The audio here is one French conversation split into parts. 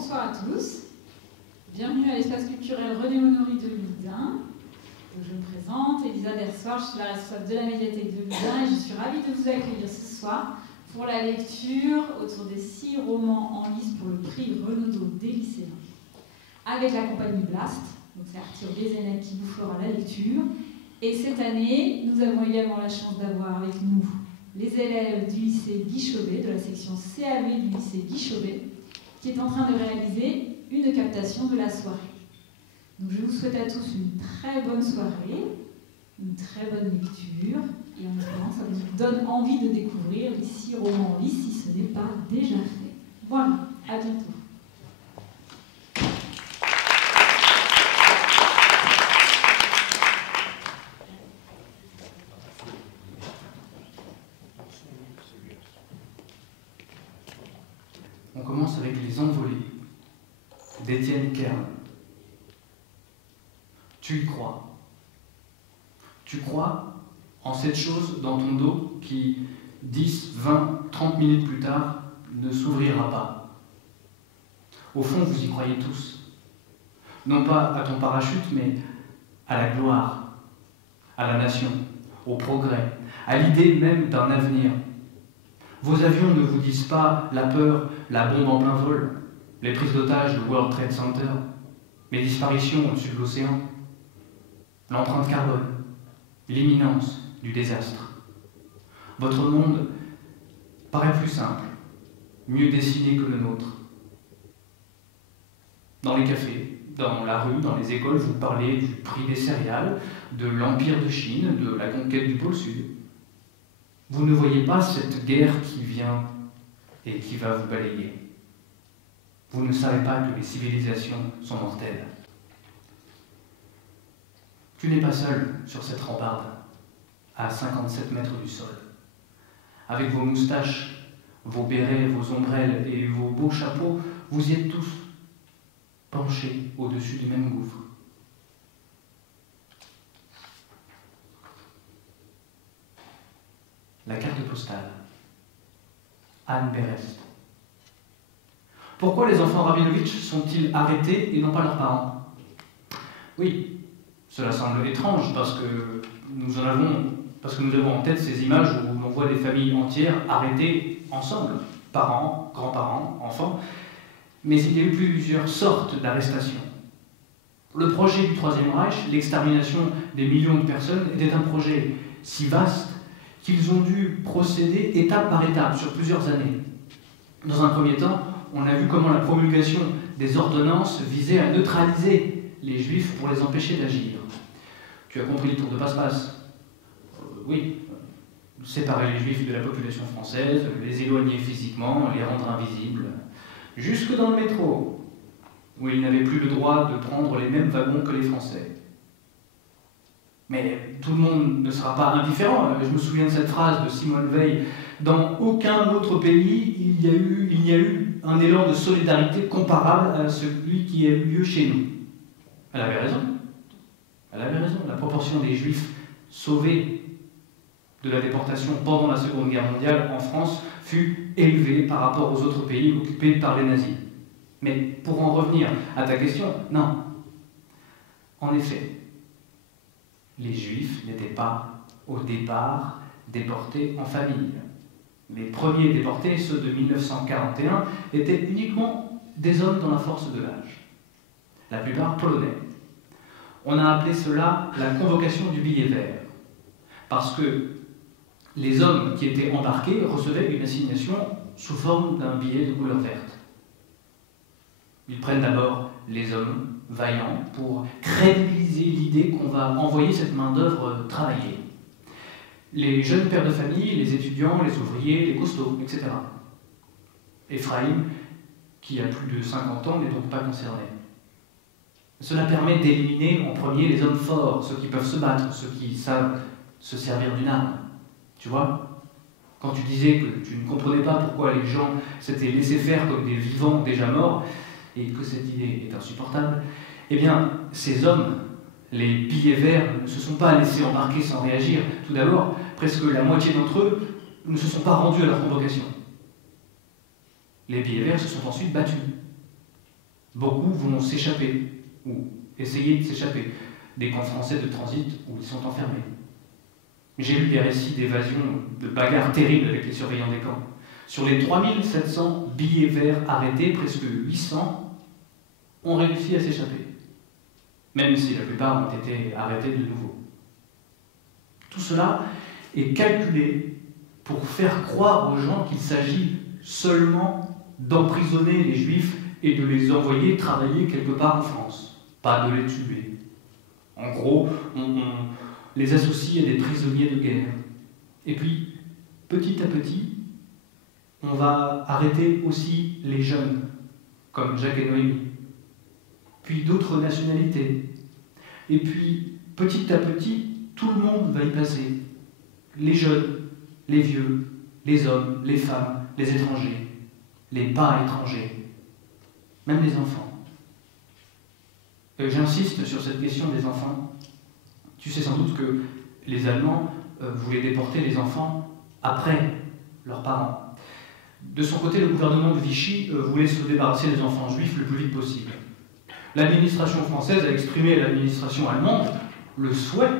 bonsoir à tous. Bienvenue à l'espace culturel René Honory de Loudun. Je me présente, Elisa Dersoir, je suis la responsable de la médiathèque de Loudun et je suis ravie de vous accueillir ce soir pour la lecture autour des 6 romans en lice pour le prix Renaudot des lycéens. Avec la compagnie Blast, donc c'est Arthur Bézénec qui vous fera la lecture. Et cette année, nous avons également la chance d'avoir avec nous les élèves du lycée Guy Chauvet, de la section CAV du lycée Guy Chauvet, qui est en train de réaliser une captation de la soirée. Donc je vous souhaite à tous une très bonne soirée, une très bonne lecture, et en espérant que ça vous donne envie de découvrir les 6 romans en lice si ce n'est pas déjà fait. Voilà, à bientôt. On commence avec Les Envolées d'Étienne Kern. Tu y crois. Tu crois en cette chose dans ton dos qui, 10, 20, 30 minutes plus tard, ne s'ouvrira pas. Au fond, vous y croyez tous. Non pas à ton parachute, mais à la gloire, à la nation, au progrès, à l'idée même d'un avenir. Vos avions ne vous disent pas la peur, la bombe en plein vol, les prises d'otages, le World Trade Center, les disparitions au-dessus de l'océan, l'empreinte carbone, l'imminence du désastre. Votre monde paraît plus simple, mieux dessiné que le nôtre. Dans les cafés, dans la rue, dans les écoles, vous parlez du prix des céréales, de l'Empire de Chine, de la conquête du pôle Sud. Vous ne voyez pas cette guerre qui vient et qui va vous balayer. Vous ne savez pas que les civilisations sont mortelles. Tu n'es pas seul sur cette rambarde, à 57 mètres du sol. Avec vos moustaches, vos bérets, vos ombrelles et vos beaux chapeaux, vous y êtes tous penchés au-dessus du même gouffre. La carte postale. Anne Berest. Pourquoi les enfants Rabinovitch sont-ils arrêtés et non pas leurs parents? Oui, cela semble étrange parce que nous avons en tête ces images où l'on voit des familles entières arrêtées ensemble, parents, grands-parents, enfants. Mais il y a eu plusieurs sortes d'arrestations. Le projet du Troisième Reich, l'extermination des millions de personnes, était un projet si vaste qu'ils ont dû procéder étape par étape sur plusieurs années. Dans un premier temps, on a vu comment la promulgation des ordonnances visait à neutraliser les Juifs pour les empêcher d'agir. Tu as compris le tour de passe-passe. Oui, séparer les Juifs de la population française, les éloigner physiquement, les rendre invisibles, jusque dans le métro, où ils n'avaient plus le droit de prendre les mêmes wagons que les Français. Mais tout le monde ne sera pas indifférent. Je me souviens de cette phrase de Simone Veil. Dans aucun autre pays, il n'y a eu un élan de solidarité comparable à celui qui a eu lieu chez nous. Elle avait raison. Elle avait raison. La proportion des Juifs sauvés de la déportation pendant la Seconde Guerre mondiale en France fut élevée par rapport aux autres pays occupés par les nazis. Mais pour en revenir à ta question, non. En effet, les Juifs n'étaient pas, au départ, déportés en famille. Les premiers déportés, ceux de 1941, étaient uniquement des hommes dans la force de l'âge. La plupart polonais. On a appelé cela la convocation du billet vert, parce que les hommes qui étaient embarqués recevaient une assignation sous forme d'un billet de couleur verte. Ils prennent d'abord les hommes vaillants pour crédibiliser l'idée qu'on va envoyer cette main-d'œuvre travailler. Les jeunes pères de famille, les étudiants, les ouvriers, les costauds, etc. Ephraïm, qui a plus de 50 ans, n'est donc pas concerné. Cela permet d'éliminer en premier les hommes forts, ceux qui peuvent se battre, ceux qui savent se servir d'une arme. Tu vois? Quand tu disais que tu ne comprenais pas pourquoi les gens s'étaient laissés faire comme des vivants déjà morts, et que cette idée est insupportable, eh bien, ces hommes, les billets verts, ne se sont pas laissés embarquer sans réagir. Tout d'abord, presque la moitié d'entre eux ne se sont pas rendus à leur convocation. Les billets verts se sont ensuite battus. Beaucoup vont s'échapper, ou essayer de s'échapper, des camps français de transit où ils sont enfermés. J'ai lu des récits d'évasion, de bagarres terribles avec les surveillants des camps. Sur les 3700 billets verts arrêtés, presque 800 ont réussi à s'échapper, même si la plupart ont été arrêtés de nouveau. Tout cela est calculé pour faire croire aux gens qu'il s'agit seulement d'emprisonner les Juifs et de les envoyer travailler quelque part en France, pas de les tuer. En gros, on les associe à des prisonniers de guerre. Et puis, petit à petit, on va arrêter aussi les jeunes, comme Jacques et Noémie, puis d'autres nationalités. Et puis, petit à petit, tout le monde va y passer. Les jeunes, les vieux, les hommes, les femmes, les étrangers, les pas étrangers, même les enfants. J'insiste sur cette question des enfants. Tu sais sans doute que les Allemands voulaient déporter les enfants après leurs parents. De son côté, le gouvernement de Vichy voulait se débarrasser des enfants juifs le plus vite possible. L'administration française a exprimé à l'administration allemande le souhait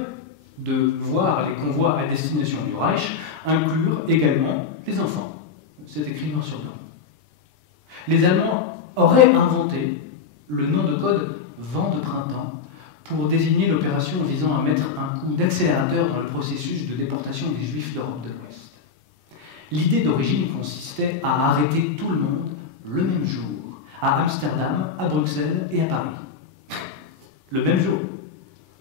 de voir les convois à destination du Reich inclure également les enfants. C'est écrit noir sur blanc. Les Allemands auraient inventé le nom de code vent de printemps pour désigner l'opération visant à mettre un coup d'accélérateur dans le processus de déportation des Juifs d'Europe de l'Ouest. L'idée d'origine consistait à arrêter tout le monde le même jour, à Amsterdam, à Bruxelles et à Paris. Le même jour.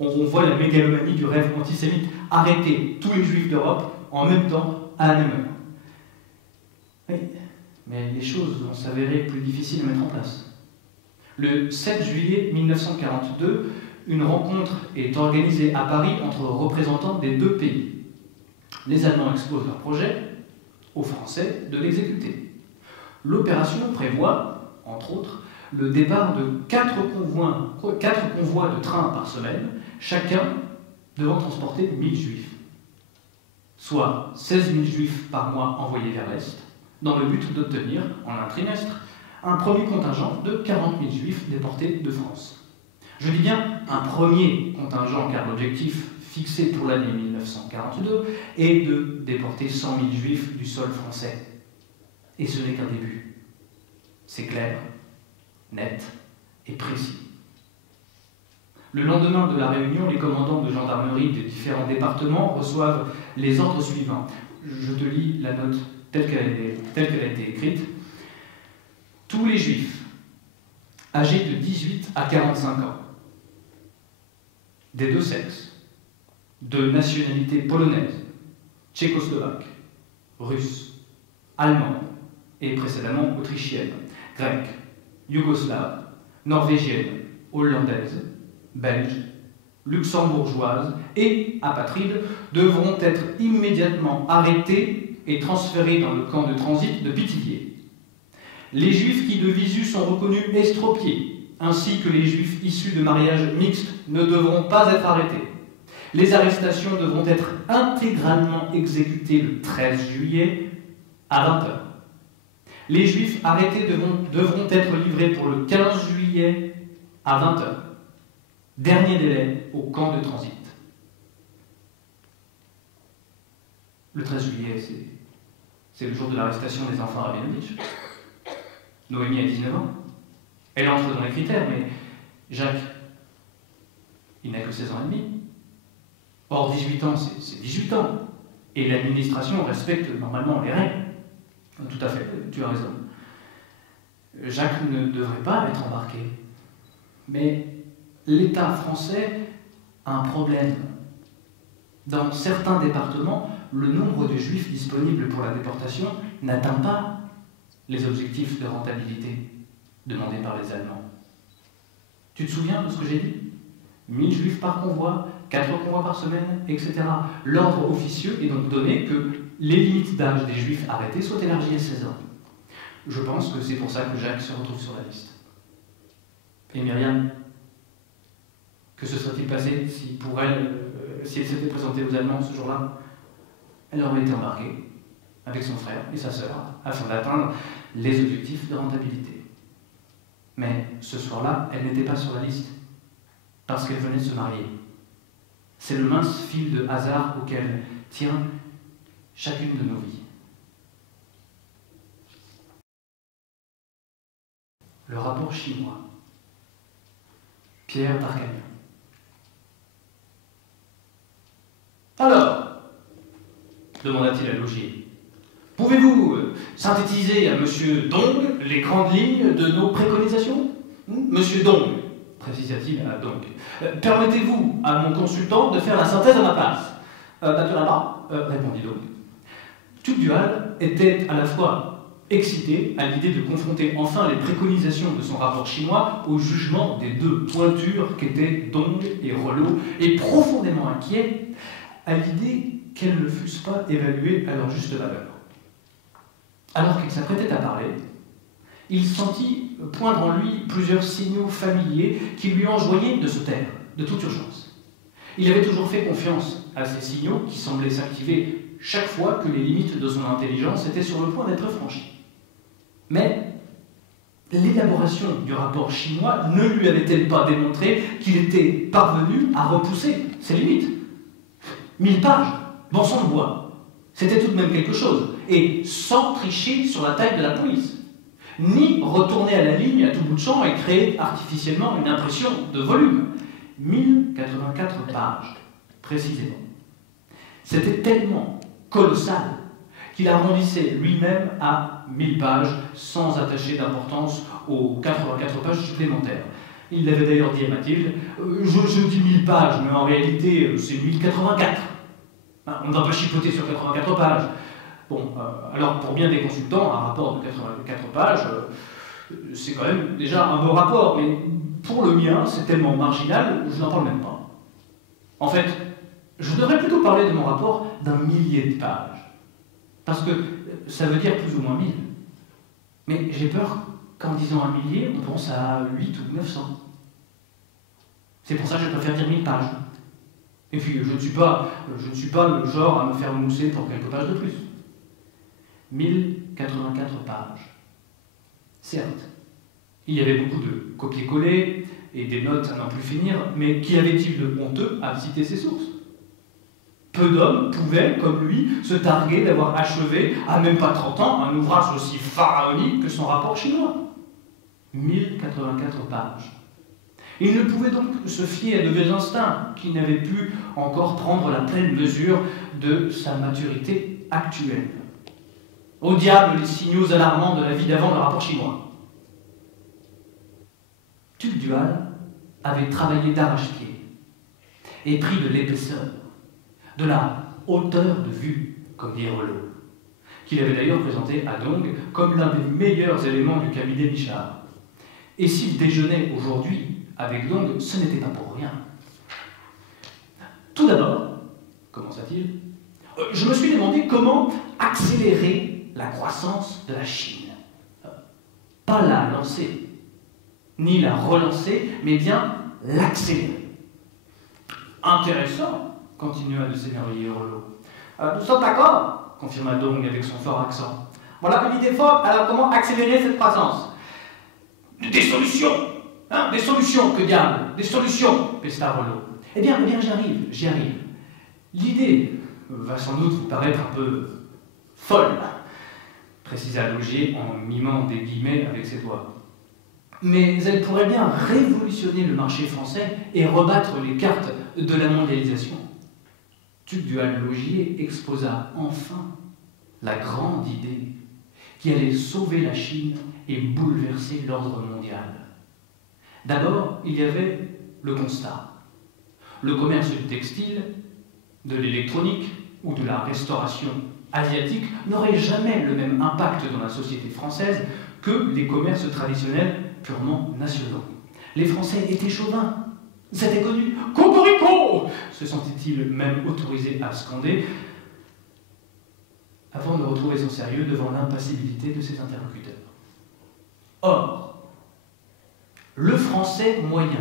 On voit la mégalomanie du rêve antisémite. Arrêter tous les Juifs d'Europe en même temps, à la même heure. Oui, mais les choses vont s'avérer plus difficiles à mettre en place. Le 7 juillet 1942, une rencontre est organisée à Paris entre représentants des deux pays. Les Allemands exposent leur projet aux Français de l'exécuter. L'opération prévoit, entre autres, le départ de 4 convois de trains par semaine, chacun devant transporter 1000 juifs, soit 16 000 juifs par mois envoyés vers l'Est, dans le but d'obtenir, en un trimestre, un premier contingent de 40 000 juifs déportés de France. Je dis bien un premier contingent, car l'objectif fixé pour l'année 1942 est de déporter 100 000 juifs du sol français. Et ce n'est qu'un début. C'est clair, net et précis. Le lendemain de la réunion, les commandants de gendarmerie des différents départements reçoivent les ordres suivants. Je te lis la note telle qu'elle a été écrite. Tous les juifs âgés de 18 à 45 ans, des deux sexes, de nationalité polonaise, tchécoslovaque, russe, allemande et précédemment autrichienne, grecque, yougoslave, norvégienne, hollandaise, belge, luxembourgeoise et apatrides devront être immédiatement arrêtés et transférés dans le camp de transit de Pithiviers. Les juifs qui de visu sont reconnus estropiés, ainsi que les juifs issus de mariages mixtes, ne devront pas être arrêtés. Les arrestations devront être intégralement exécutées le 13 juillet à 20h. Les juifs arrêtés devront être livrés pour le 15 juillet à 20h. Dernier délai au camp de transit. Le 13 juillet, c'est le jour de l'arrestation des enfants à Rabinovitch. Noémie a 19 ans. Elle entre dans les critères, mais Jacques, il n'a que 16 ans et demi. Or, 18 ans, c'est 18 ans. Et l'administration respecte normalement les règles. Tout à fait, tu as raison. Jacques ne devrait pas être embarqué. Mais l'État français a un problème. Dans certains départements, le nombre de juifs disponibles pour la déportation n'atteint pas les objectifs de rentabilité demandés par les Allemands. Tu te souviens de ce que j'ai dit ? 1000 juifs par convoi, 4 convois par semaine, etc. L'ordre officieux est donc donné que les limites d'âge des juifs arrêtés soient élargies à 16 ans. Je pense que c'est pour ça que Jacques se retrouve sur la liste. Et Myriam, que se serait-il passé si pour elle, si elle s'était présentée aux Allemands ce jour-là ? Elle aurait été embarquée avec son frère et sa sœur afin d'atteindre les objectifs de rentabilité. Mais ce soir-là, elle n'était pas sur la liste, parce qu'elle venait de se marier. C'est le mince fil de hasard auquel tient chacune de nos vies. Le rapport chinois. Pierre d'Arcagnan. Alors, demanda-t-il à Laugier, pouvez-vous synthétiser à Monsieur Dong les grandes lignes de nos préconisations? Monsieur Dong, précisa-t-il à Dong, permettez-vous à mon consultant de faire la synthèse à ma place? Naturellement, répondit Dong. Tugdual était à la fois excité à l'idée de confronter enfin les préconisations de son rapport chinois au jugement des deux pointures qu'étaient Dong et Rollo, et profondément inquiet à l'idée qu'elles ne fussent pas évaluées à leur juste valeur. Alors qu'il s'apprêtait à parler, il sentit poindre en lui plusieurs signaux familiers qui lui enjoignaient de se taire, de toute urgence. Il avait toujours fait confiance à ces signaux qui semblaient s'activer chaque fois que les limites de son intelligence étaient sur le point d'être franchies. Mais l'élaboration du rapport chinois ne lui avait-elle pas démontré qu'il était parvenu à repousser ses limites? 1000 pages, bon sang de bois, c'était tout de même quelque chose, et sans tricher sur la taille de la police, ni retourner à la ligne à tout bout de champ et créer artificiellement une impression de volume. 1084 pages, précisément. C'était tellement colossal qu'il arrondissait lui-même à 1000 pages, sans attacher d'importance aux 84 pages supplémentaires. Il l'avait d'ailleurs dit à Mathilde, je dis 1000 pages, mais en réalité c'est 1084. On ne va pas chipoter sur 84 pages. Bon, alors pour bien des consultants, un rapport de 84 pages, c'est quand même déjà un beau rapport, mais pour le mien, c'est tellement marginal, je n'en parle même pas. En fait, je devrais plutôt parler de mon rapport d'un millier de pages, parce que ça veut dire plus ou moins 1000. Mais j'ai peur qu'en disant un millier, on pense à 8 ou 900. C'est pour ça que je préfère dire 1000 pages. Et puis, je ne suis pas le genre à me faire mousser pour quelques pages de plus. 1084 pages. Certes, il y avait beaucoup de copier-coller et des notes à n'en plus finir, mais qu'y avait-il de honteux à citer ses sources? Peu d'hommes pouvaient, comme lui, se targuer d'avoir achevé, à même pas 30 ans, un ouvrage aussi pharaonique que son rapport chinois. 1084 pages. Il ne pouvait donc se fier à de vieux instincts qui n'avaient pu encore prendre la pleine mesure de sa maturité actuelle. Au diable les signaux alarmants de la vie d'avant le rapport chinois. Tugdual avait travaillé d'arrache-pied et pris de l'épaisseur, de la hauteur de vue, comme dit Rollo, qu'il avait d'ailleurs présenté à Dong comme l'un des meilleurs éléments du cabinet Michard. Et s'il déjeunait aujourd'hui avec Dong, ce n'était pas pour rien. Tout d'abord, commença-t-il, je me suis demandé comment accélérer la croissance de la Chine. Pas la lancer, ni la relancer, mais bien l'accélérer. Intéressant, continua de s'émerveiller Rollo. Nous sommes d'accord, confirma Dong avec son fort accent. Voilà une idée forte, alors comment accélérer cette croissance? Des solutions, hein, des solutions, que diable, des solutions, pesta Rollo. Eh bien, j'y arrive. L'idée va sans doute vous paraître un peu folle, précisa Laugier en mimant des guillemets avec ses doigts. Mais elle pourrait bien révolutionner le marché français et rebattre les cartes de la mondialisation. Tugdual Laugier exposa enfin la grande idée qui allait sauver la Chine et bouleverser l'ordre mondial. D'abord, il y avait le constat. Le commerce du textile, de l'électronique ou de la restauration asiatique n'aurait jamais le même impact dans la société française que les commerces traditionnels purement nationaux. Les Français étaient chauvins, c'était connu. « Cocorico !» se sentait-il même autorisé à scander avant de retrouver son sérieux devant l'impassibilité de ses interlocuteurs. Or, le Français moyen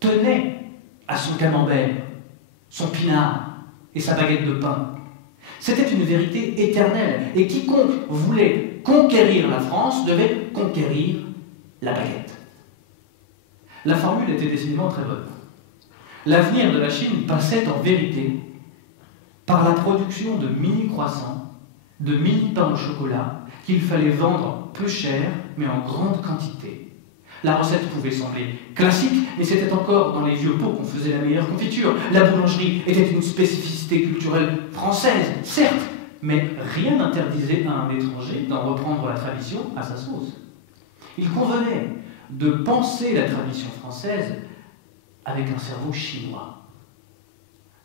tenait à son camembert, son pinard et sa baguette de pain. C'était une vérité éternelle, et quiconque voulait conquérir la France devait conquérir la baguette. La formule était décidément très bonne. L'avenir de la Chine passait en vérité par la production de mini-croissants, de mini-pains au chocolat, qu'il fallait vendre peu cher, mais en grande quantité. La recette pouvait sembler classique, et c'était encore dans les vieux pots qu'on faisait la meilleure confiture. La boulangerie était une spécificité culturelle française, certes, mais rien n'interdisait à un étranger d'en reprendre la tradition à sa sauce. Il convenait de penser la tradition française avec un cerveau chinois.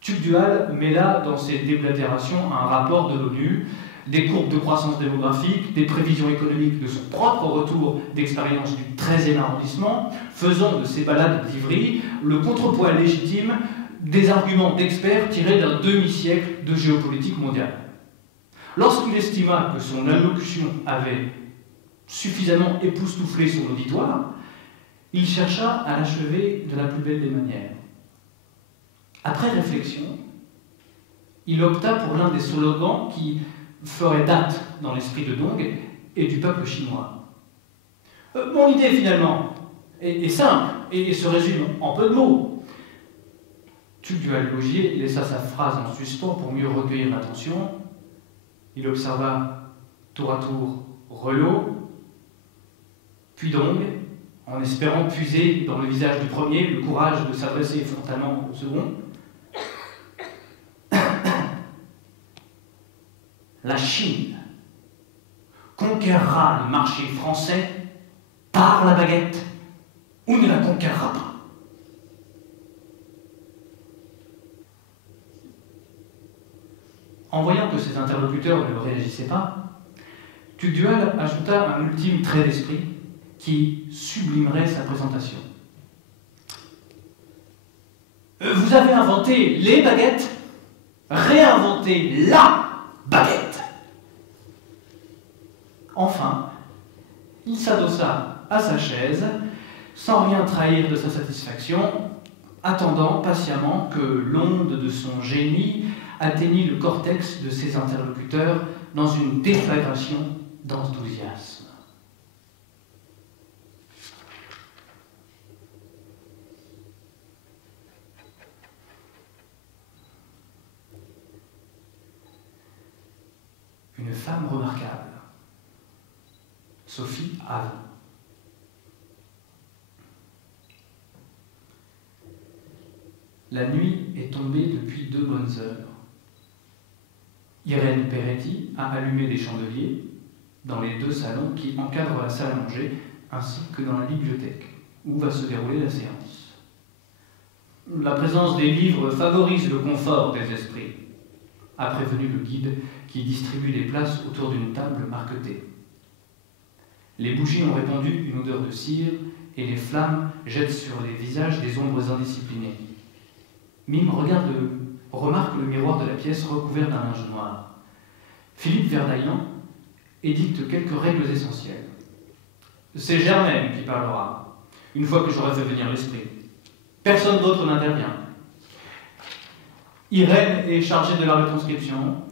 Tugdual met là, dans ses déblatérations, un rapport de l'ONU, des courbes de croissance démographique, des prévisions économiques de son propre retour d'expérience du 13e arrondissement, faisant de ses balades d'Ivry le contrepoids légitime des arguments d'experts tirés d'un demi-siècle de géopolitique mondiale. Lorsqu'il estima que son allocution avait suffisamment époustouflé son auditoire, il chercha à l'achever de la plus belle des manières. Après réflexion, il opta pour l'un des slogans qui ferait date dans l'esprit de Dong et du peuple chinois. Mon idée, finalement, est simple et se résume en peu de mots. Tugdual Logier laissa sa phrase en suspens pour mieux recueillir l'attention. Il observa tour à tour Relot, puis Dong, en espérant puiser dans le visage du premier le courage de s'adresser frontalement au second. La Chine conquérera le marché français par la baguette ou ne la conquérera pas. En voyant que ses interlocuteurs ne réagissaient pas, Tugdual ajouta un ultime trait d'esprit qui sublimerait sa présentation. Vous avez inventé les baguettes, réinventez la baguette. Enfin, il s'adossa à sa chaise, sans rien trahir de sa satisfaction, attendant patiemment que l'onde de son génie atteignît le cortex de ses interlocuteurs dans une déflagration d'enthousiasme. Une femme remarquable, Sophie Avon. La nuit est tombée depuis 2 bonnes heures. Irène Peretti a allumé des chandeliers dans les 2 salons qui encadrent la salle à manger, ainsi que dans la bibliothèque, où va se dérouler la séance. La présence des livres favorise le confort des esprits, a prévenu le guide qui distribue les places autour d'une table marquetée. Les bougies ont répandu une odeur de cire et les flammes jettent sur les visages des ombres indisciplinées. Mime remarque le miroir de la pièce recouvert d'un linge noir. Philippe Verdaillan édicte quelques règles essentielles. C'est Germaine qui parlera, une fois que j'aurai fait venir l'esprit. Personne d'autre n'intervient. Irène est chargée de la retranscription.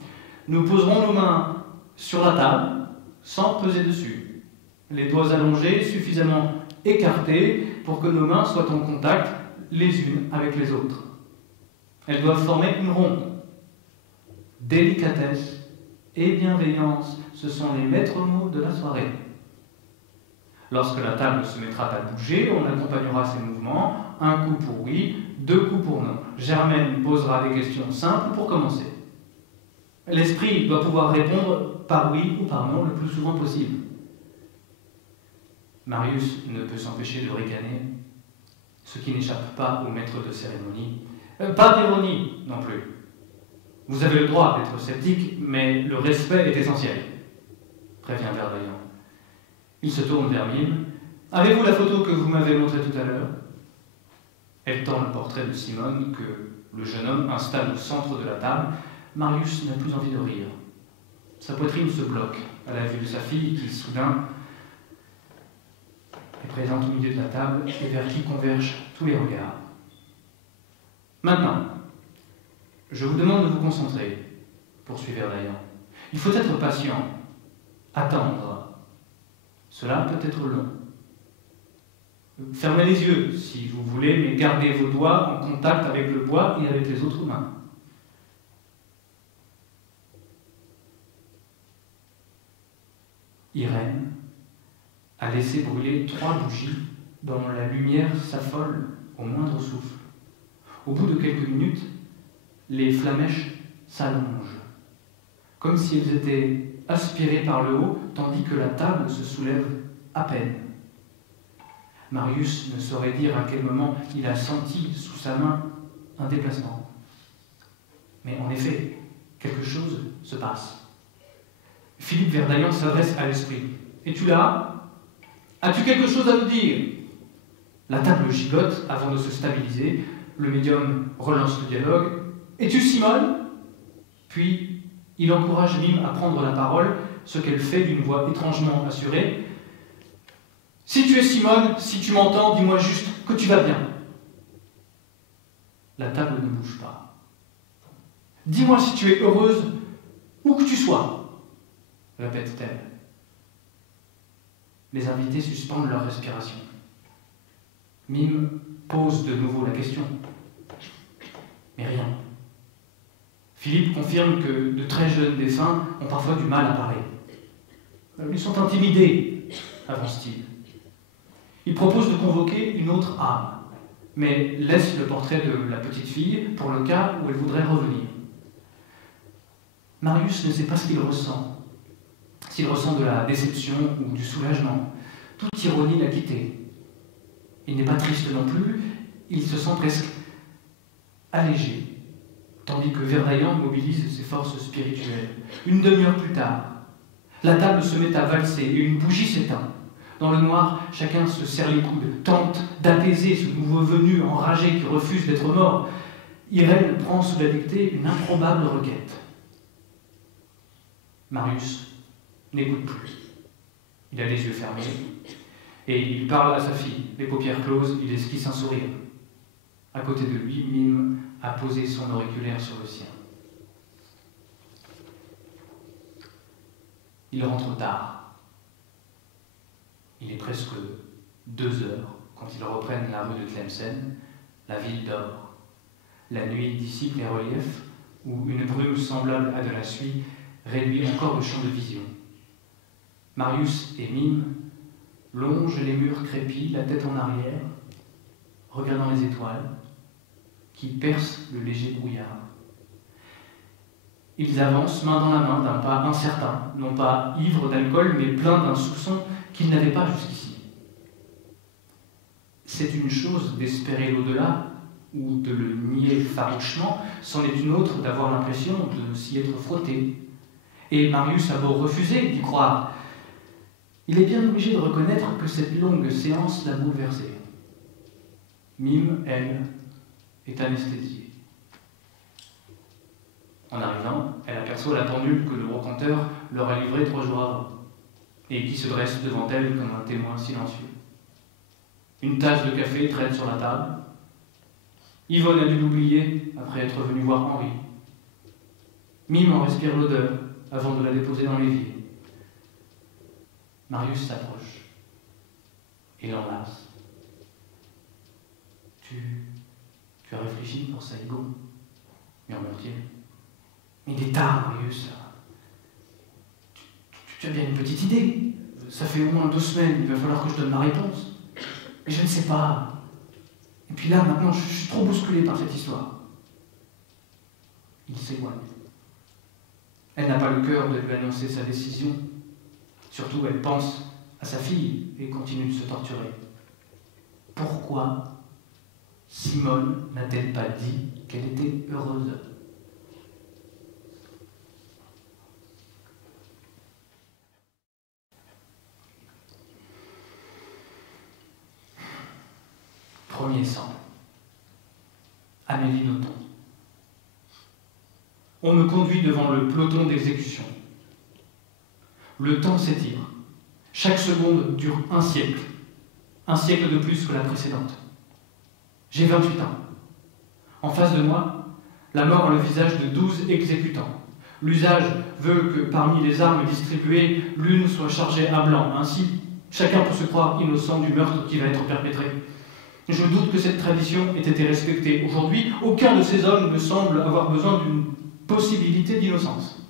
Nous poserons nos mains sur la table, sans peser dessus. Les doigts allongés, suffisamment écartés pour que nos mains soient en contact les unes avec les autres. Elles doivent former une ronde. Délicatesse et bienveillance, ce sont les maîtres mots de la soirée. Lorsque la table se mettra à bouger, on accompagnera ces mouvements, un coup pour oui, 2 coups pour non. Germaine posera des questions simples pour commencer. L'esprit doit pouvoir répondre par oui ou par non le plus souvent possible. Marius ne peut s'empêcher de ricaner, ce qui n'échappe pas au maître de cérémonie. Pas d'ironie non plus. Vous avez le droit d'être sceptique, mais le respect est essentiel, prévient Verdaillan. Il se tourne vers Mime. Avez-vous la photo que vous m'avez montrée tout à l'heure? Elle tend le portrait de Simone que le jeune homme installe au centre de la table. Marius n'a plus envie de rire. Sa poitrine se bloque à la vue de sa fille qui, soudain, est présente au milieu de la table et vers qui convergent tous les regards. Maintenant, je vous demande de vous concentrer, poursuit Verdaillan. Il faut être patient, attendre. Cela peut être long. Fermez les yeux si vous voulez, mais gardez vos doigts en contact avec le bois et avec les autres mains. Irène a laissé brûler 3 bougies dont la lumière s'affole au moindre souffle. Au bout de quelques minutes, les flamèches s'allongent, comme si elles étaient aspirées par le haut, tandis que la table se soulève à peine. Marius ne saurait dire à quel moment il a senti sous sa main un déplacement. Mais en effet, quelque chose se passe. Philippe Verdaillan s'adresse à l'esprit. « Es-tu là? As-tu quelque chose à nous dire ?» La table gigote avant de se stabiliser. Le médium relance le dialogue. « Es-tu Simone ?» Puis, il encourage Mime à prendre la parole, ce qu'elle fait d'une voix étrangement assurée. « Si tu es Simone, si tu m'entends, dis-moi juste que tu vas bien. » La table ne bouge pas. « Dis-moi si tu es heureuse, où que tu sois. » répète-t-elle. Les invités suspendent leur respiration. Mime pose de nouveau la question. Mais rien. Philippe confirme que de très jeunes défunts ont parfois du mal à parler. Ils sont intimidés, avance-t-il. Il propose de convoquer une autre âme, mais laisse le portrait de la petite fille pour le cas où elle voudrait revenir. Marius ne sait pas ce qu'il ressent. S'il ressent de la déception ou du soulagement, toute ironie l'a quitté. Il n'est pas triste non plus, il se sent presque allégé, tandis que Verdaillan mobilise ses forces spirituelles. Une demi-heure plus tard, la table se met à valser et une bougie s'éteint. Dans le noir, chacun se serre les coudes, tente d'apaiser ce nouveau venu enragé qui refuse d'être mort. Irène prend sous la dictée une improbable requête. Marius n'écoute plus. Il a les yeux fermés et il parle à sa fille. Les paupières closes, il esquisse un sourire. À côté de lui, Mime a posé son auriculaire sur le sien. Il rentre tard. Il est presque 2 heures quand ils reprennent la rue de Tlemcen. La ville dort. La nuit dissipe les reliefs où une brume semblable à de la suie réduit encore le champ de vision. Marius et Mime longent les murs crépis, la tête en arrière, regardant les étoiles qui percent le léger brouillard. Ils avancent main dans la main d'un pas incertain, non pas ivres d'alcool, mais pleins d'un soupçon qu'ils n'avaient pas jusqu'ici. C'est une chose d'espérer l'au-delà ou de le nier farouchement, c'en est une autre d'avoir l'impression de s'y être frotté. Et Marius a beau refuser d'y croire, il est bien obligé de reconnaître que cette longue séance l'a bouleversé. Mime, elle, est anesthésiée. En arrivant, elle aperçoit la pendule que le brocanteur leur a livrée 3 jours avant, et qui se dresse devant elle comme un témoin silencieux. Une tasse de café traîne sur la table. Yvonne a dû l'oublier après être venue voir Henri. Mime en respire l'odeur avant de la déposer dans l'évier. Marius s'approche et l'enlace. Tu as réfléchi pour Saigon, murmure-t-il. Mais il est tard, Marius. Tu as bien une petite idée. Ça fait au moins 2 semaines, il va falloir que je donne ma réponse. Mais je ne sais pas. Et puis là, maintenant, je suis trop bousculé par cette histoire. Il s'éloigne. Elle n'a pas le cœur de lui annoncer sa décision. Surtout, elle pense à sa fille et continue de se torturer. Pourquoi Simone n'a-t-elle pas dit qu'elle était heureuse ? Premier sang. Amélie Nothomb. On me conduit devant le peloton d'exécution. Le temps s'étire. Chaque seconde dure 1 siècle. 1 siècle de plus que la précédente. J'ai 28 ans. En face de moi, la mort a le visage de 12 exécutants. L'usage veut que parmi les armes distribuées, l'une soit chargée à blanc. Ainsi, Chacun peut se croire innocent du meurtre qui va être perpétré. Je doute que cette tradition ait été respectée. Aujourd'hui, aucun de ces hommes ne semble avoir besoin d'une possibilité d'innocence.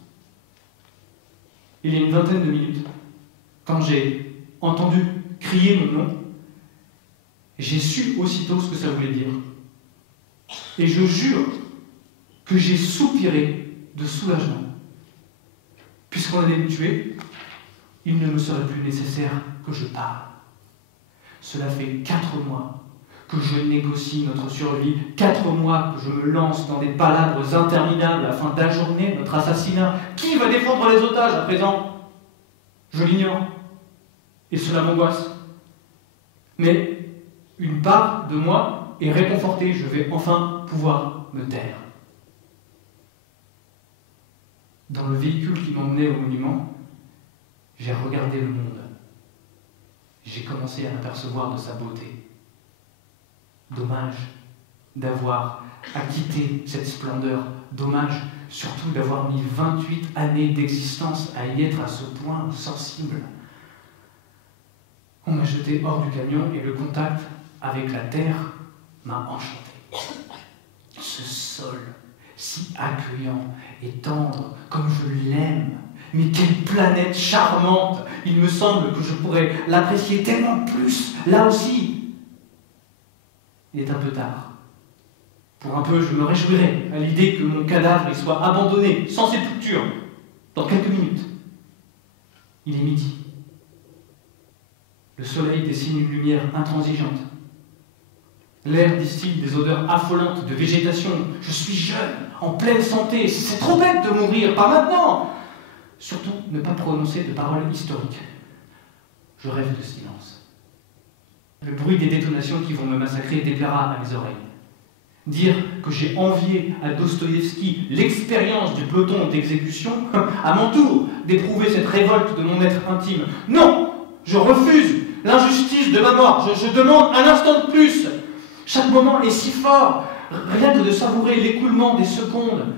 Il y a une vingtaine de minutes, quand j'ai entendu crier mon nom, j'ai su aussitôt ce que ça voulait dire. Et je jure que j'ai soupiré de soulagement. Puisqu'on allait me tuer, il ne me serait plus nécessaire que je parle. Cela fait 4 mois que je négocie notre survie, 4 mois que je me lance dans des palabres interminables afin d'ajourner notre assassinat. Qui va défendre les otages à présent? Je l'ignore. Et cela m'angoisse. Mais une part de moi est réconfortée. Je vais enfin pouvoir me taire. Dans le véhicule qui m'emmenait au monument, j'ai regardé le monde. J'ai commencé à apercevoir de sa beauté. Dommage d'avoir acquitté cette splendeur. Dommage surtout d'avoir mis 28 années d'existence à y être à ce point sensible. On m'a jeté hors du camion et le contact avec la terre m'a enchanté. Ce sol, si accueillant et tendre comme je l'aime, mais quelle planète charmante! Il me semble que je pourrais l'apprécier tellement plus, là aussi. Il est un peu tard. Pour un peu, je me réjouirai à l'idée que mon cadavre y soit abandonné, sans sépulture, dans quelques minutes. Il est midi. Le soleil dessine une lumière intransigeante. L'air distille des odeurs affolantes de végétation. Je suis jeune, en pleine santé. C'est trop bête de mourir, pas maintenant. Surtout, ne pas prononcer de paroles historiques. Je rêve de silence. Le bruit des détonations qui vont me massacrer déplaira à mes oreilles. Dire que j'ai envié à Dostoïevski l'expérience du peloton d'exécution, à mon tour d'éprouver cette révolte de mon être intime. Non! Je refuse l'injustice de ma mort. Je demande un instant de plus. Chaque moment est si fort. Rien que de savourer l'écoulement des secondes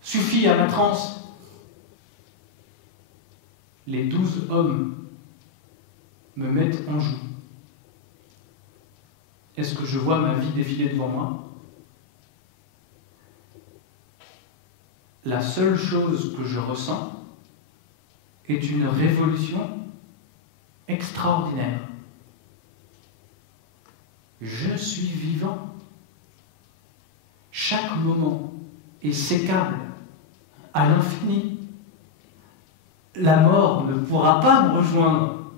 suffit à ma transe. Les 12 hommes me mettent en joue. Est-ce que je vois ma vie défiler devant moi? La seule chose que je ressens est une révolution extraordinaire. Je suis vivant. Chaque moment est sécable à l'infini. La mort ne pourra pas me rejoindre.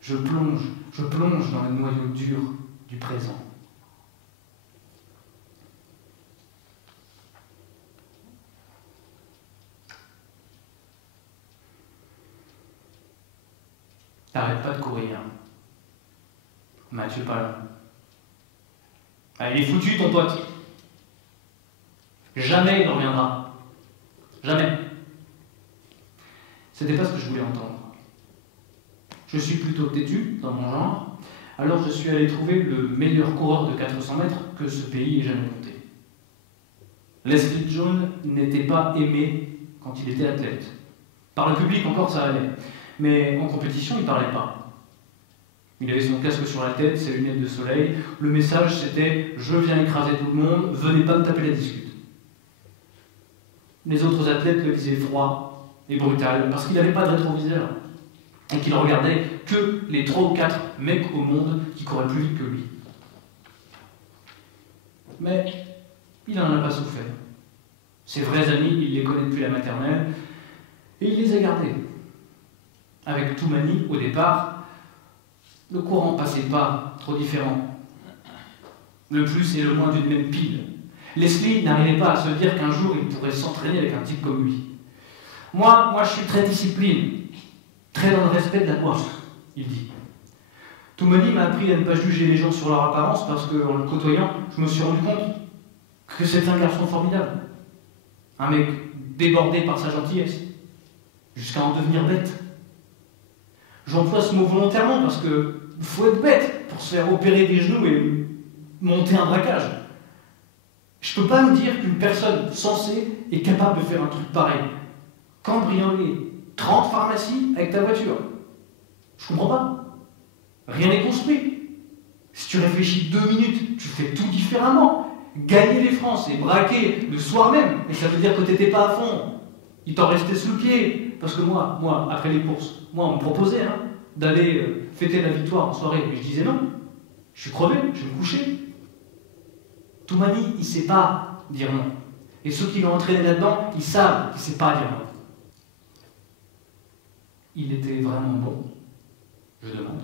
Je plonge dans le noyau dur du présent. T'arrêtes pas de courir. Mathieu pas là. Ah, il est foutu ton pote. Jamais il ne reviendra. Jamais. C'était pas ce que je voulais entendre. Je suis plutôt têtu dans mon genre, alors je suis allé trouver le meilleur coureur de 400 mètres que ce pays ait jamais compté. Leslie Jones n'était pas aimé quand il était athlète. Par le public encore ça allait, mais en compétition il parlait pas. Il avait son casque sur la tête, ses lunettes de soleil, le message c'était « Je viens écraser tout le monde, venez pas me taper la discute ». Les autres athlètes le disaient froid et brutal, parce qu'il n'avait pas de rétroviseur, et qu'il regardait que les 3 ou 4 mecs au monde qui couraient plus vite que lui. Mais il n'en a pas souffert. Ses vrais amis, il les connaît depuis la maternelle, et il les a gardés. Avec Toumani, au départ, le courant passait pas trop différent. Le plus et le moins d'une même pile. Leslie n'arrivait pas à se dire qu'un jour il pourrait s'entraîner avec un type comme lui. Moi, je suis très discipline, très dans le respect de la loi, il dit. Toumani m'a appris à ne pas juger les gens sur leur apparence parce qu'en le côtoyant, je me suis rendu compte que c'est un garçon formidable. Un mec débordé par sa gentillesse, jusqu'à en devenir bête. J'emploie ce mot volontairement parce qu'il faut être bête pour se faire opérer des genoux et monter un braquage. Je ne peux pas me dire qu'une personne sensée est capable de faire un truc pareil. Cambrioler 30 pharmacies avec ta voiture. Je comprends pas. Rien n'est construit. Si tu réfléchis 2 minutes, tu fais tout différemment. Gagner les francs, c'est braquer le soir même. Et ça veut dire que tu n'étais pas à fond. Il t'en restait sous le pied. Parce que moi, après les courses, on me proposait d'aller fêter la victoire en soirée. Mais je disais non. Je suis crevé, je vais me coucher. Toumani, il ne sait pas dire non. Et ceux qui l'ont entraîné là-dedans, ils savent qu'il ne sait pas dire non. Il était vraiment bon, je demande.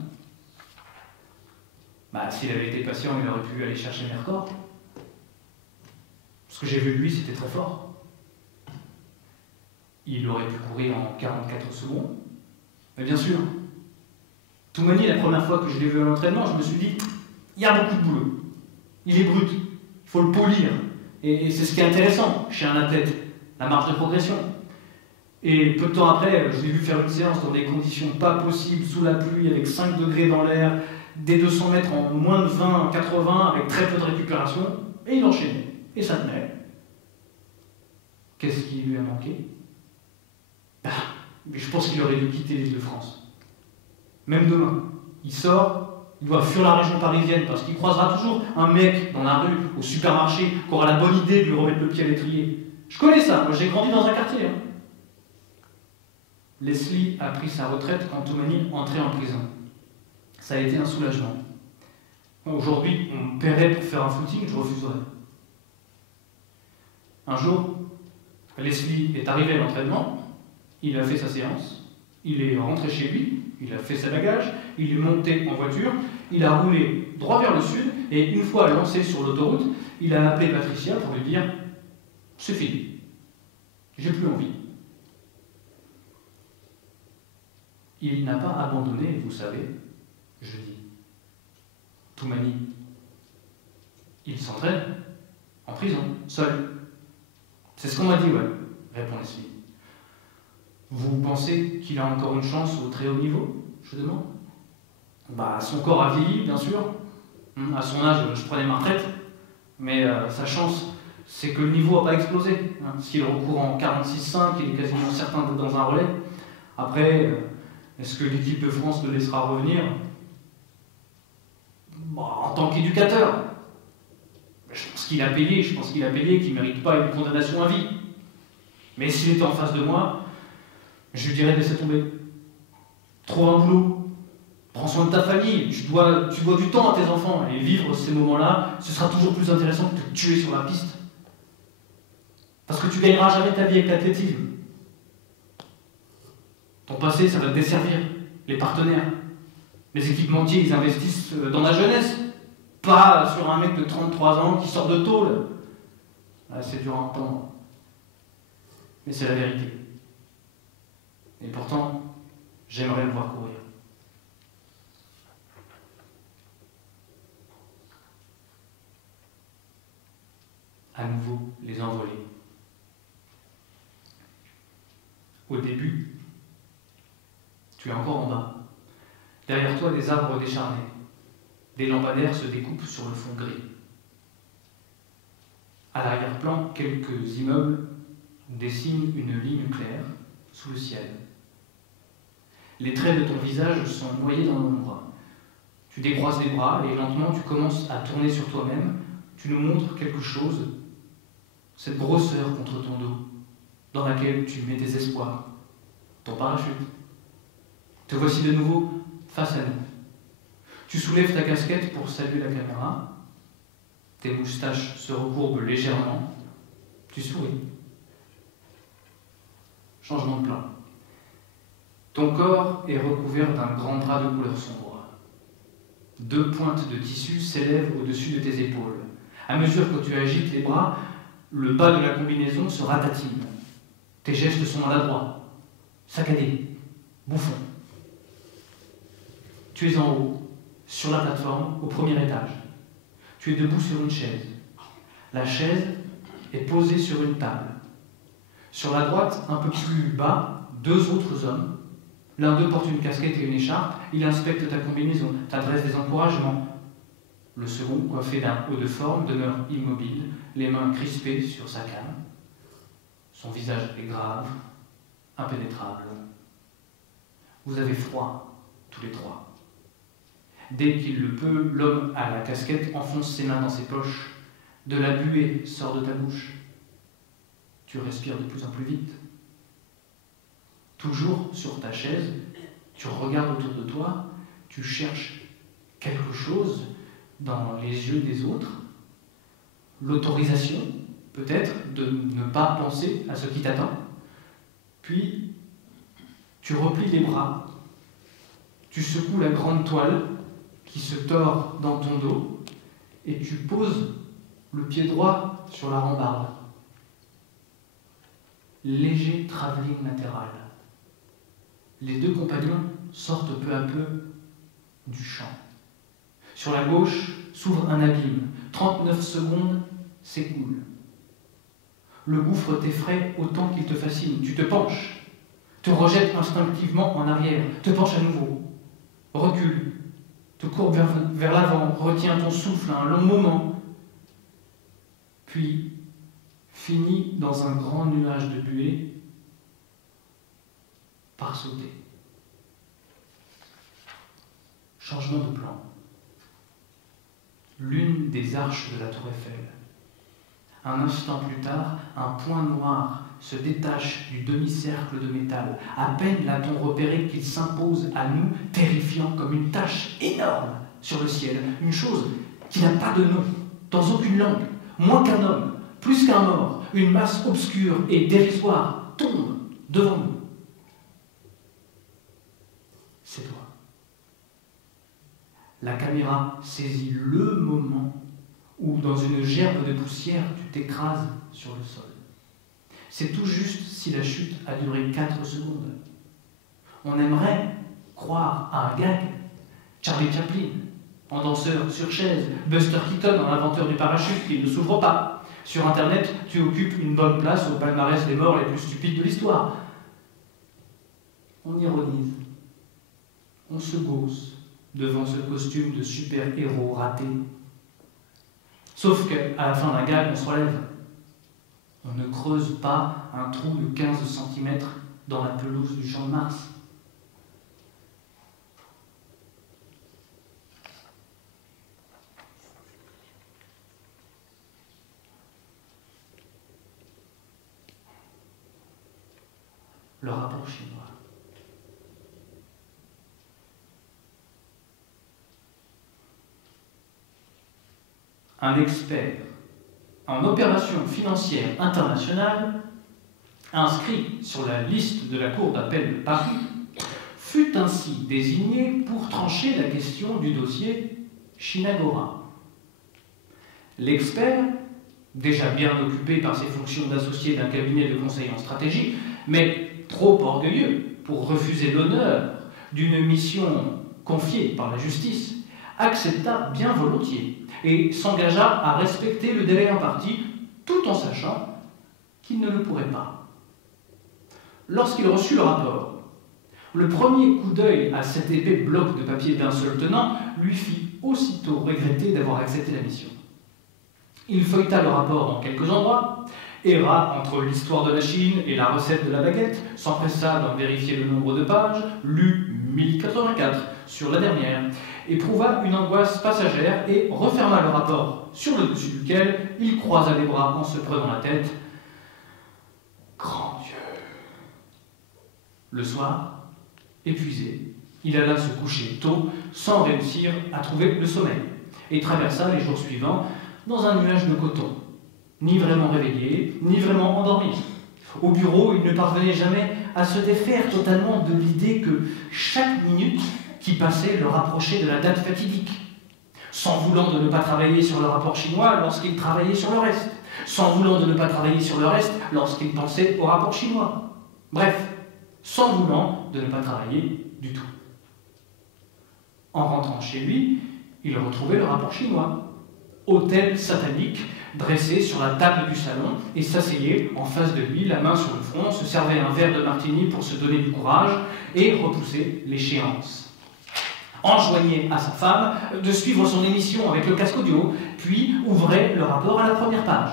S'il avait été patient, il aurait pu aller chercher mes records. Ce que j'ai vu de lui, c'était très fort. Il aurait pu courir en 44 secondes. Mais bien sûr, Toumani, la première fois que je l'ai vu à l'entraînement, je me suis dit, il y a beaucoup de boulot. Il est brut, il faut le polir. Et c'est ce qui est intéressant chez un athlète, la marge de progression. Et peu de temps après, je l'ai vu faire une séance dans des conditions pas possibles, sous la pluie, avec 5 degrés dans l'air, des 200 mètres en moins de 20, 80, avec très peu de récupération, et il enchaînait. Et ça tenait. Qu'est-ce qui lui a manqué? Mais je pense qu'il aurait dû quitter l'île de France. Même demain. Il sort, il doit fuir la région parisienne, parce qu'il croisera toujours un mec dans la rue, au supermarché, qui aura la bonne idée de lui remettre le pied à l'étrier. Je connais ça, moi j'ai grandi dans un quartier. Leslie a pris sa retraite quand Toumani entrait en prison. Ça a été un soulagement. Aujourd'hui, on me paierait pour faire un footing, je refuserais. Un jour, Leslie est arrivé à l'entraînement, il a fait sa séance, il est rentré chez lui, il a fait ses bagages, il est monté en voiture, il a roulé droit vers le sud, et une fois lancé sur l'autoroute, il a appelé Patricia pour lui dire « C'est fini, j'ai plus envie ». Il n'a pas abandonné, vous savez, je dis. Toumani, il s'entraîne en prison, seul. C'est ce qu'on m'a dit, ouais, répond Leslie. Vous pensez qu'il a encore une chance au très haut niveau? Je demande. Son corps a vieilli, bien sûr. À son âge, je prenais ma retraite. Mais sa chance, c'est que le niveau n'a pas explosé. S'il recourt en 46,5, il est quasiment certain d'être dans un relais. Après, est-ce que l'équipe de France le laissera revenir? En tant qu'éducateur. Je pense qu'il a payé, qu'il ne mérite pas une condamnation à vie. Mais s'il était en face de moi, je lui dirais de laisser tomber. Trouve un boulot. Prends soin de ta famille. Tu dois du temps à tes enfants. Et vivre ces moments-là, ce sera toujours plus intéressant que de te tuer sur la piste. Parce que tu ne gagneras jamais ta vie avec l'athlétisme. Ton passé, ça va te desservir. Les partenaires. Les équipementiers, ils investissent dans la jeunesse. Pas sur un mec de 33 ans qui sort de tôle. C'est dur à entendre. Mais c'est la vérité. Et pourtant, j'aimerais le voir courir. À nouveau, les envolées. Au début, tu es encore en bas. Derrière toi, des arbres décharnés. Des lampadaires se découpent sur le fond gris. À l'arrière-plan, quelques immeubles dessinent une ligne claire sous le ciel. Les traits de ton visage sont noyés dans l'ombre. Tu décroises les bras et lentement tu commences à tourner sur toi-même. Tu nous montres quelque chose, cette grosseur contre ton dos, dans laquelle tu mets tes espoirs, ton parachute. Te voici de nouveau face à nous. Tu soulèves ta casquette pour saluer la caméra. Tes moustaches se recourbent légèrement. Tu souris. Changement de plan. Ton corps est recouvert d'un grand drap de couleur sombre. 2 pointes de tissu s'élèvent au-dessus de tes épaules. À mesure que tu agites les bras, le bas de la combinaison se ratatine. Tes gestes sont maladroits, saccadés, bouffons. Tu es en haut, sur la plateforme, au premier étage. Tu es debout sur une chaise. La chaise est posée sur une table. Sur la droite, un peu plus bas, 2 autres hommes. L'un d'eux porte une casquette et une écharpe. Il inspecte ta combinaison, t'adresse des encouragements. Le second, coiffé d'un haut de forme, demeure immobile, les mains crispées sur sa canne. Son visage est grave, impénétrable. Vous avez froid, tous les trois. Dès qu'il le peut, l'homme à la casquette enfonce ses mains dans ses poches. De la buée sort de ta bouche. Tu respires de plus en plus vite. Toujours sur ta chaise, tu regardes autour de toi, tu cherches quelque chose dans les yeux des autres. L'autorisation, peut-être, de ne pas penser à ce qui t'attend. Puis, tu replies les bras, tu secoues la grande toile qui se tord dans ton dos et tu poses le pied droit sur la rambarde. Léger travelling latéral. Les deux compagnons sortent peu à peu du champ. Sur la gauche s'ouvre un abîme. 39 secondes s'écoulent. Le gouffre t'effraie autant qu'il te fascine. Tu te penches, te rejettes instinctivement en arrière, te penches à nouveau, recule, te courbes vers l'avant, retiens ton souffle un long moment, puis finis dans un grand nuage de buée par sauter. Changement de plan. L'une des arches de la tour Eiffel. Un instant plus tard, un point noir se détache du demi-cercle de métal. À peine l'a-t-on repéré qu'il s'impose à nous, terrifiant comme une tache énorme sur le ciel. Une chose qui n'a pas de nom, dans aucune langue, moins qu'un homme, plus qu'un mort. Une masse obscure et dérisoire tombe devant nous. C'est toi. La caméra saisit le moment où, dans une gerbe de poussière, tu t'écrases sur le sol. C'est tout juste si la chute a duré 4 secondes. On aimerait croire à un gag. Charlie Chaplin, en danseur sur chaise, Buster Keaton, en inventeur du parachute qui ne s'ouvre pas. Sur Internet, tu occupes une bonne place au palmarès des morts les plus stupides de l'histoire. On ironise. On se gausse devant ce costume de super-héros raté. Sauf qu'à la fin d'un gag, on se relève. On ne creuse pas un trou de 15 cm dans la pelouse du Champ de Mars. Le rapport chinois. Un expert en opérations financières internationales, inscrit sur la liste de la Cour d'appel de Paris, fut ainsi désigné pour trancher la question du dossier Shinagora. L'expert, déjà bien occupé par ses fonctions d'associé d'un cabinet de conseil en stratégie, mais trop orgueilleux pour refuser l'honneur d'une mission confiée par la justice, accepta bien volontiers et s'engagea à respecter le délai imparti, tout en sachant qu'il ne le pourrait pas. Lorsqu'il reçut le rapport, le premier coup d'œil à cet épais bloc de papier d'un seul tenant lui fit aussitôt regretter d'avoir accepté la mission. Il feuilleta le rapport dans quelques endroits, erra entre l'histoire de la Chine et la recette de la baguette, s'empressa d'en vérifier le nombre de pages, lut 1084 sur la dernière, éprouva une angoisse passagère et referma le rapport, sur le dessus duquel il croisa les bras en se prenant la tête. Grand Dieu! Le soir, épuisé, il alla se coucher tôt sans réussir à trouver le sommeil et traversa les jours suivants dans un nuage de coton, ni vraiment réveillé, ni vraiment endormi. Au bureau, il ne parvenait jamais à se défaire totalement de l'idée que chaque minute qui passait le rapprochait de la date fatidique, s'en voulant de ne pas travailler sur le rapport chinois lorsqu'il travaillait sur le reste, s'en voulant de ne pas travailler sur le reste lorsqu'il pensait au rapport chinois. Bref, s'en voulant de ne pas travailler du tout. En rentrant chez lui, il retrouvait le rapport chinois, autel satanique, dressé sur la table du salon, et s'asseyait en face de lui, la main sur le front, se servait un verre de martini pour se donner du courage et repoussait l'échéance. Enjoignait à sa femme de suivre son émission avec le casque audio, puis ouvrait le rapport à la première page.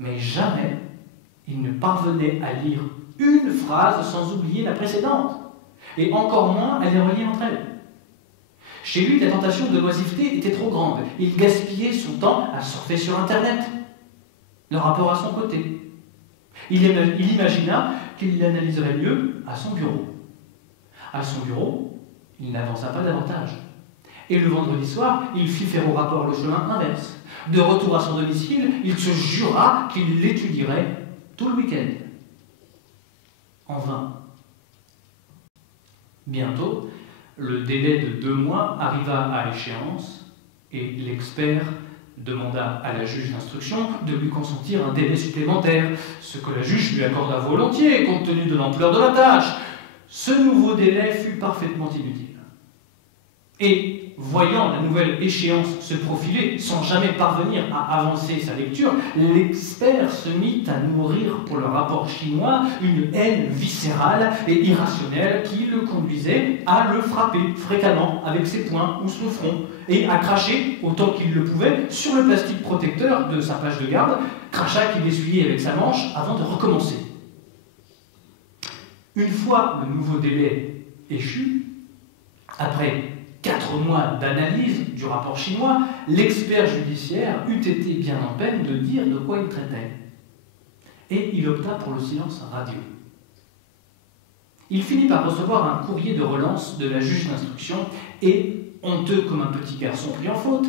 Mais jamais il ne parvenait à lire une phrase sans oublier la précédente. et encore moins à les relier entre elles. Chez lui, la tentation de l'oisiveté était trop grande. Il gaspillait son temps à surfer sur Internet, le rapport à son côté. Il imagina qu'il l'analyserait mieux à son bureau. À son bureau, il n'avança pas davantage. Et le vendredi soir, il fit faire au rapport le chemin inverse. De retour à son domicile, il se jura qu'il l'étudierait tout le week-end. En vain. Bientôt, le délai de 2 mois arriva à échéance et l'expert demanda à la juge d'instruction de lui consentir un délai supplémentaire, ce que la juge lui accorda volontiers compte tenu de l'ampleur de la tâche. Ce nouveau délai fut parfaitement inutile. Et, voyant la nouvelle échéance se profiler sans jamais parvenir à avancer sa lecture, l'expert se mit à nourrir pour le rapport chinois une haine viscérale et irrationnelle qui le conduisait à le frapper fréquemment avec ses poings ou son front et à cracher autant qu'il le pouvait sur le plastique protecteur de sa page de garde, crachat qu'il essuyait avec sa manche avant de recommencer. Une fois le nouveau délai échu, après 4 mois d'analyse du rapport chinois, l'expert judiciaire eût été bien en peine de dire de quoi il traitait. Et il opta pour le silence radio. Il finit par recevoir un courrier de relance de la juge d'instruction et, honteux comme un petit garçon pris en faute,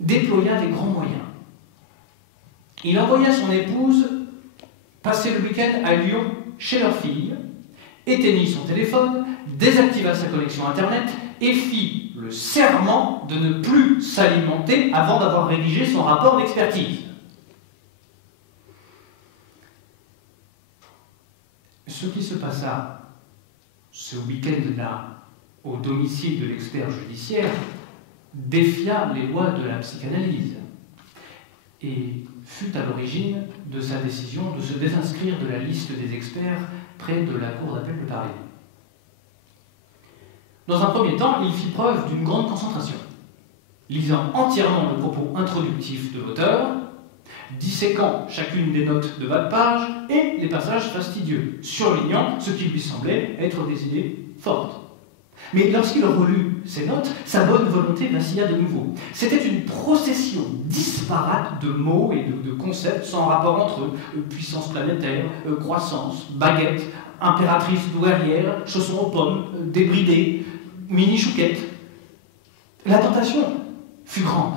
déploya les grands moyens. Il envoya son épouse passer le week-end à Lyon chez leur fille, éteignit son téléphone, désactiva sa connexion Internet et fit le serment de ne plus s'alimenter avant d'avoir rédigé son rapport d'expertise. Ce qui se passa ce week-end-là au domicile de l'expert judiciaire défia les lois de la psychanalyse et fut à l'origine de sa décision de se désinscrire de la liste des experts près de la Cour d'appel de Paris. Dans un premier temps, il fit preuve d'une grande concentration, lisant entièrement le propos introductif de l'auteur, disséquant chacune des notes de bas de page et les passages fastidieux, surlignant ce qui lui semblait être des idées fortes. Mais lorsqu'il relut ces notes, sa bonne volonté vacilla de nouveau. C'était une procession disparate de mots et de concepts sans rapport entre eux. Puissance planétaire, croissance, baguette, impératrice douairière, chaussons aux pommes, débridé, mini-chouquette. La tentation fut grande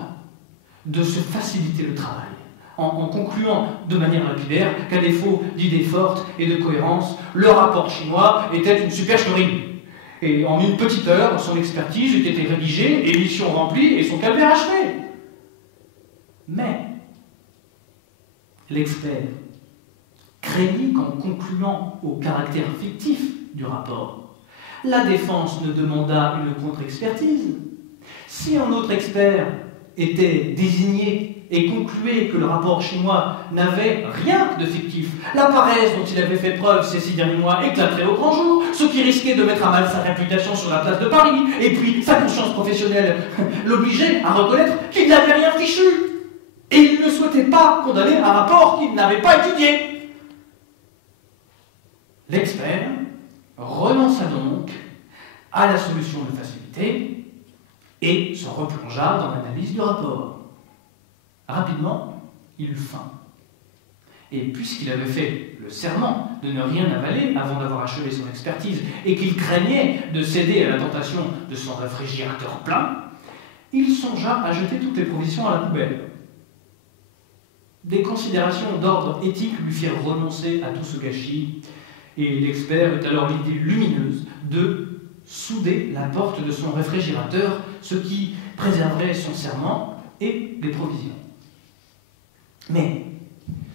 de se faciliter le travail, en concluant de manière lapidaire qu'à défaut d'idées fortes et de cohérence, le rapport chinois était une supercherie. Et en une petite heure, son expertise eût été rédigée, et mission remplie, et son calvaire achevé. Mais l'expert craignit qu'en concluant au caractère fictif du rapport, la défense ne demandât une contre-expertise. Si un autre expert était désigné et concluait que le rapport chinois n'avait rien de fictif, la paresse dont il avait fait preuve ces 6 derniers mois éclaterait au grand jour, ce qui risquait de mettre à mal sa réputation sur la place de Paris, et puis sa conscience professionnelle l'obligeait à reconnaître qu'il n'avait rien fichu, et il ne souhaitait pas condamner un rapport qu'il n'avait pas étudié. L'expert renonça donc à la solution de facilité et se replongea dans l'analyse du rapport. Rapidement, il eut faim. Et puisqu'il avait fait le serment de ne rien avaler avant d'avoir achevé son expertise et qu'il craignait de céder à la tentation de son réfrigérateur plein, il songea à jeter toutes les provisions à la poubelle. Des considérations d'ordre éthique lui firent renoncer à tout ce gâchis, et l'expert eut alors l'idée lumineuse de souder la porte de son réfrigérateur, ce qui préserverait son serment et les provisions. Mais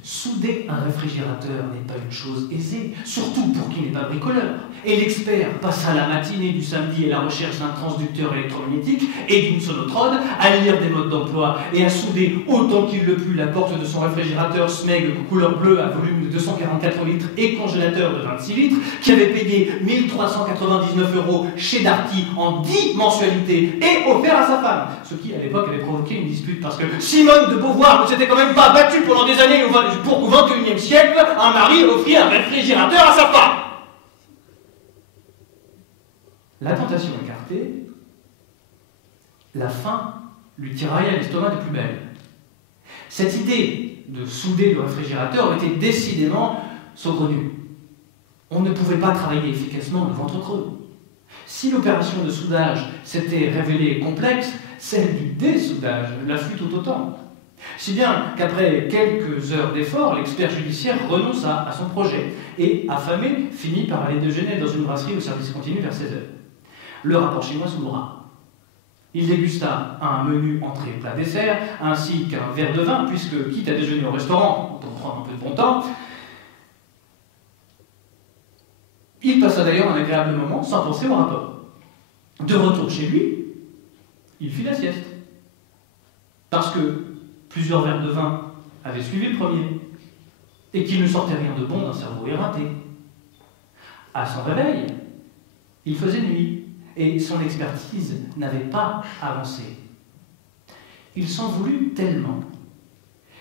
souder un réfrigérateur n'est pas une chose aisée, surtout pour qui n'est pas bricoleur. Et l'expert passa la matinée du samedi à la recherche d'un transducteur électromagnétique et d'une sonotrode, à lire des modes d'emploi et à souder autant qu'il le put la porte de son réfrigérateur Smeg couleur bleue à volume de 244 litres et congélateur de 26 litres, qui avait payé 1 399 € chez Darty en 10 mensualités et offert à sa femme. Ce qui, à l'époque, avait provoqué une dispute parce que Simone de Beauvoir ne s'était quand même pas battue pendant des années pour qu'au XXIe siècle, un mari offrit un réfrigérateur à sa femme. La tentation écartée, la faim lui tiraille à l'estomac de plus belle. Cette idée de souder le réfrigérateur était décidément saugrenue. On ne pouvait pas travailler efficacement le ventre creux. Si l'opération de soudage s'était révélée complexe, celle du dessoudage la fut tout autant. Si bien qu'après quelques heures d'effort, l'expert judiciaire renonça à son projet et, affamé, finit par aller déjeuner dans une brasserie au service continu vers 16 heures. Le rapport chinois s'ouvra. Il dégusta un menu entrée plat dessert, ainsi qu'un verre de vin, puisque, quitte à déjeuner au restaurant, pour prendre un peu de bon temps, il passa d'ailleurs un agréable moment sans penser au rapport. De retour chez lui, il fit la sieste. Parce que plusieurs verres de vin avaient suivi le premier, et qu'il ne sortait rien de bon d'un cerveau éreinté. À son réveil, il faisait nuit, et son expertise n'avait pas avancé. Il s'en voulut tellement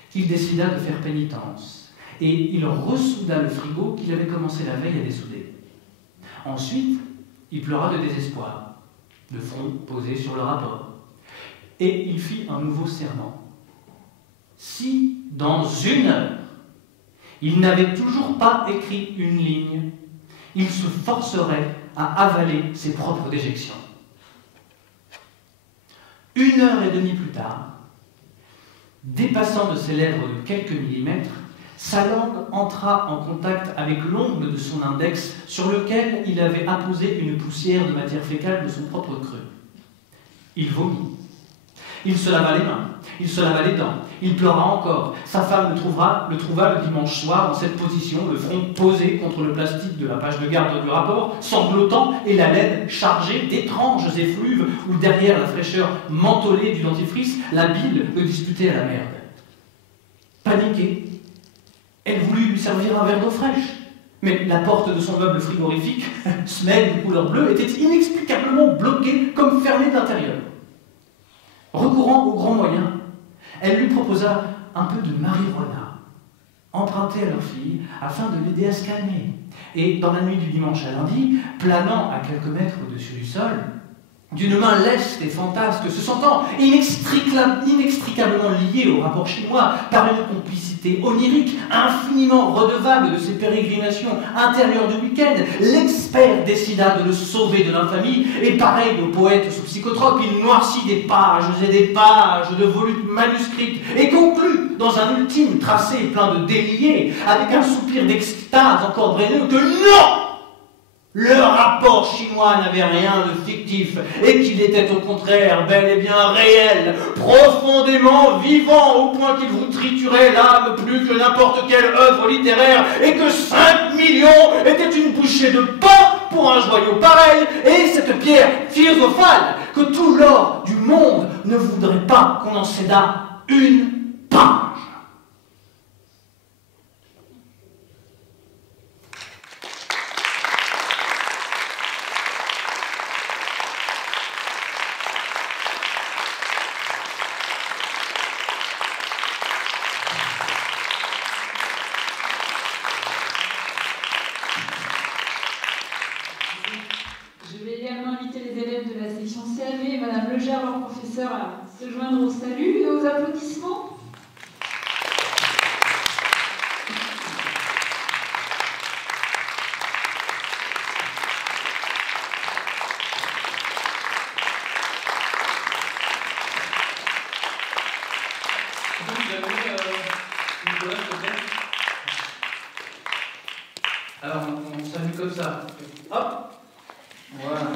qu'il décida de faire pénitence, et il ressouda le frigo qu'il avait commencé la veille à dessouder. Ensuite, il pleura de désespoir, le front posé sur le rapport, et il fit un nouveau serment. Si, dans 1 heure, il n'avait toujours pas écrit une ligne, il se forcerait à avaler ses propres déjections. 1 heure et demie plus tard, dépassant de ses lèvres de quelques millimètres, sa langue entra en contact avec l'ongle de son index sur lequel il avait apposé une poussière de matière fécale de son propre creux. Il vomit. Il se lava les mains, il se lava les dents, il pleura encore. Sa femme le trouva le dimanche soir dans cette position, le front posé contre le plastique de la page de garde du rapport, sanglotant et la laine chargée d'étranges effluves où derrière la fraîcheur mentholée du dentifrice, la bile le disputait à la merde. Paniquée, elle voulut lui servir un verre d'eau fraîche. Mais la porte de son meuble frigorifique, semelle de couleur bleue, était inexplicablement bloquée comme fermée de l'intérieur. Recourant aux grands moyens, elle lui proposa un peu de marijuana, empruntée à leur fille, afin de l'aider à se calmer. Et dans la nuit du dimanche à lundi, planant à quelques mètres au-dessus du sol, d'une main leste et fantasque, se sentant inextricablement liée au rapport chinois par une complicité onirique, infiniment redevable de ses pérégrinations intérieures du week-end, l'expert décida de le sauver de l'infamie, et pareil au poète sous psychotrope, il noircit des pages et des pages de volutes manuscrites, et conclut dans un ultime tracé plein de déliés, avec un soupir d'extase encore brenneux, que non! Le rapport chinois n'avait rien de fictif et qu'il était au contraire bel et bien réel, profondément vivant au point qu'il vous triturait l'âme plus que n'importe quelle œuvre littéraire et que 5 millions étaient une bouchée de pain pour un joyau pareil et cette pierre philosophale que tout l'or du monde ne voudrait pas qu'on en cédât une page. Leur professeur à se joindre au salut et aux applaudissements. Alors on salue comme ça. Hop. Voilà.